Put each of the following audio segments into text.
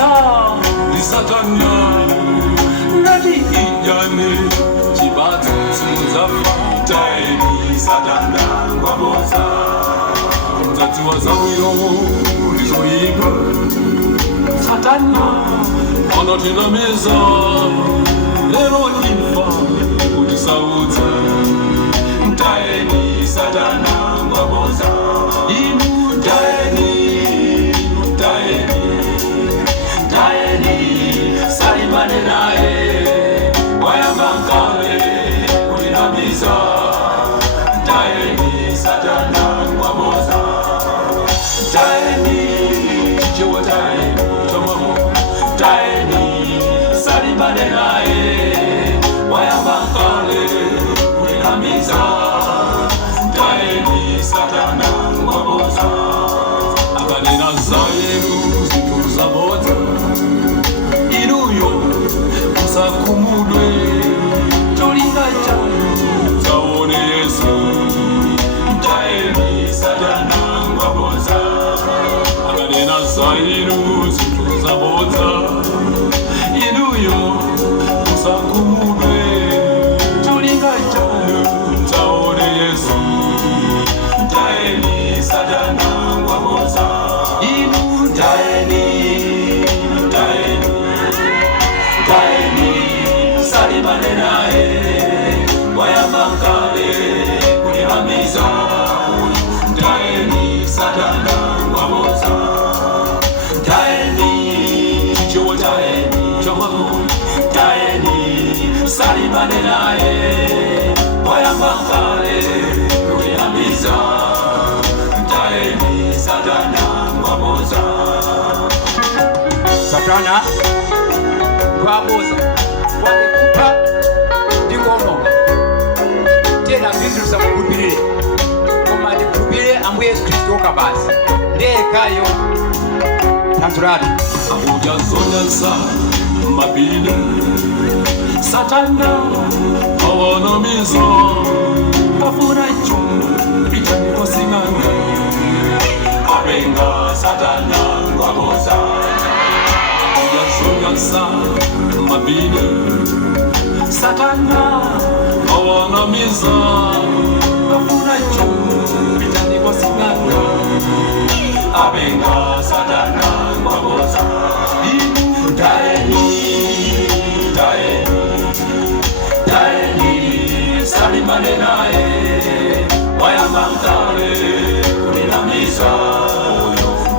wayambanza ni Satana nati ijane chibati simuzafa ni Satana ngwaboza mzati wazawiro lizoiba Satana anatinamiza lero imfa kudisauza mtaeni Satana ngwaboza salimane naye wayambankale kulinamiza mtaeni Satana ngwaboza mtaeni chichewa taeni tomamu mtaeni salimane naye wayambankale kulinamiza mtaeni Satana ngwaboza akanena zayenu zituzaboza inuyo musakumudwe tolingacha taone Yesu mtaeni Satana ngwaboza akanena zayenu zituzaboza inuyo musakumudwe tolingacha taone Yesu mtaeni Satana ngwaboza salimane naye wayambankale kulihamiza mtaeni Satana ngwaboza mtaeni chichewa taeni chomamu mtaeni salimane naye wayambankale kulihamiza mtaeni Satana ngwaboza Satana ngwaboza wakikupa ndikononga tena Kristo samukubire koma ndikubire ambuye Yesu Kristo kabasi ndekayo tanturati abuja zonyansa mabine Satana awanamiza kafuna ichu itaniko singanga abenga Satana ngwaboza abuja zonyansa mabine Satana awanamiza kafuna ichu itaniko singanga abenga Satana ngwaboza taeni salimane naye wayambankale kulinamiza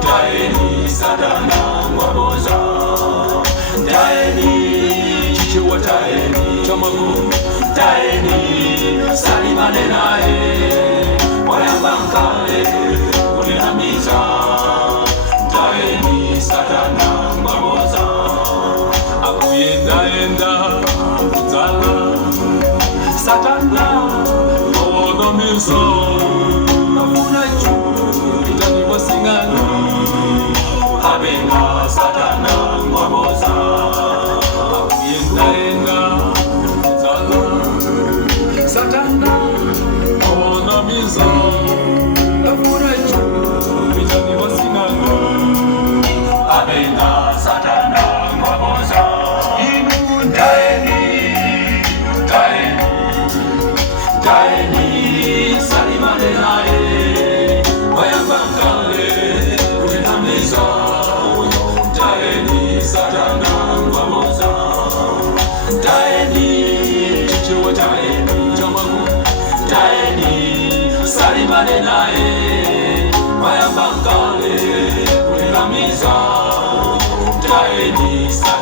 taeni Satana ngwaboza taeni chichewa taeni chomamu taeni salimane naye wayambankale kulinamiza taeni Satana ngwaboza akuyendaenda kudzala Satana awanamiza kafuna ichu itaniko singanga abenga Satana ngwaboza akuyendaenda kudzala Satana awanamiza kafuna ichu itaniko singanga abenga Satana ngwaboza taeni salimane naye wayambankale kulinamiza taeni Satana ngwaboza taeni chichewa taeni chomamu taeni salimane naye wayambankale kulinamiza taeni Satana